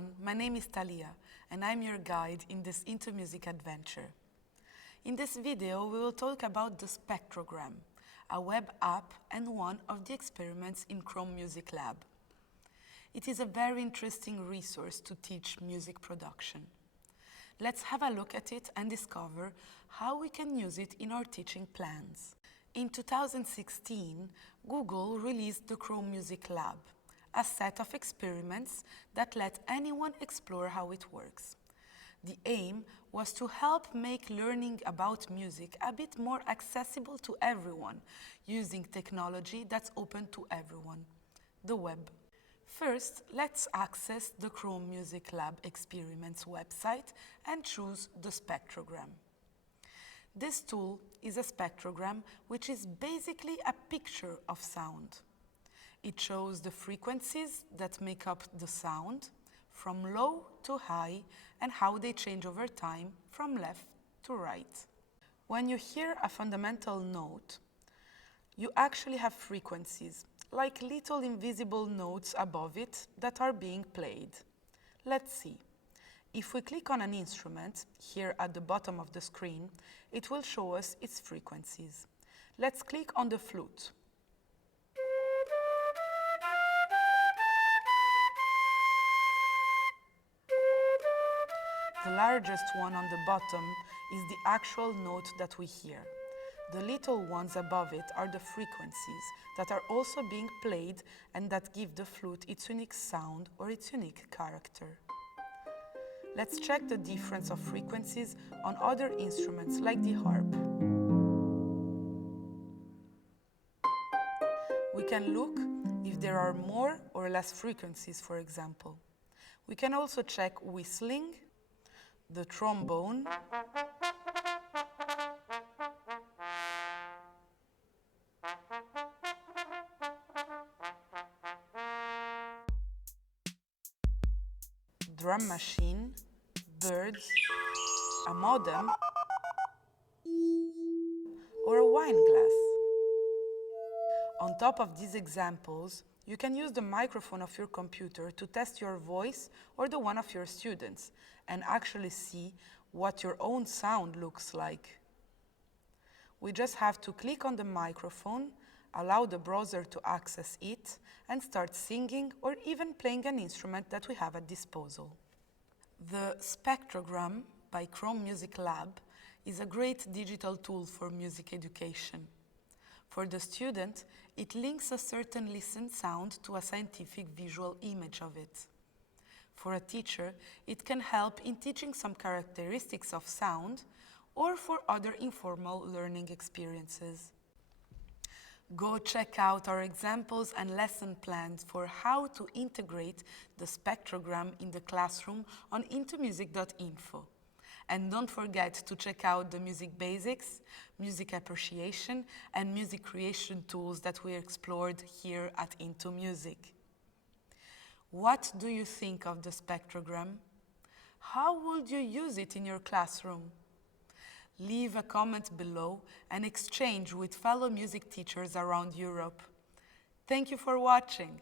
everyone, my name is Talia and I'm your guide in this intoMUSIC adventure. In this video we will talk about the SPECTROGRAM, a web app and one of the experiments in Chrome Music Lab. It is a very interesting resource to teach music production. Let's have a look at it and discover how we can use it in our teaching plans. In 2016, Google released the Chrome Music Lab, a set of experiments that let anyone explore how it works. The aim was to help make learning about music a bit more accessible to everyone, using technology that's open to everyone, the web. First, let's access the Chrome Music Lab Experiments website and choose the spectrogram. This tool is a spectrogram, which is basically a picture of sound. It shows the frequencies that make up the sound, from low to high, and how they change over time from left to right. When you hear a fundamental note, you actually have frequencies, like little invisible notes above it that are being played. Let's see. If we click on an instrument, here at the bottom of the screen, it will show us its frequencies. Let's click on the flute. The largest one on the bottom is the actual note that we hear. The little ones above it are the frequencies that are also being played and that give the flute its unique sound or its unique character. Let's check the difference of frequencies on other instruments like the harp. We can look if there are more or less frequencies, for example. We can also check whistling, the trombone, drum machine, birds, a modem, or a wine glass. On top of these examples, you can use the microphone of your computer to test your voice or the one of your students and actually see what your own sound looks like. We just have to click on the microphone, allow the browser to access it, and start singing or even playing an instrument that we have at disposal. The SPECTROGRAM by Chrome Music Lab is a great digital tool for music education. For the student, it links a certain listened sound to a scientific visual image of it. For a teacher, it can help in teaching some characteristics of sound or for other informal learning experiences. Go check out our examples and lesson plans for how to integrate the spectrogram in the classroom on intomusic.info. And don't forget to check out the music basics, music appreciation, and music creation tools that we explored here at intoMUSIC. What do you think of the spectrogram? How would you use it in your classroom? Leave a comment below and exchange with fellow music teachers around Europe. Thank you for watching.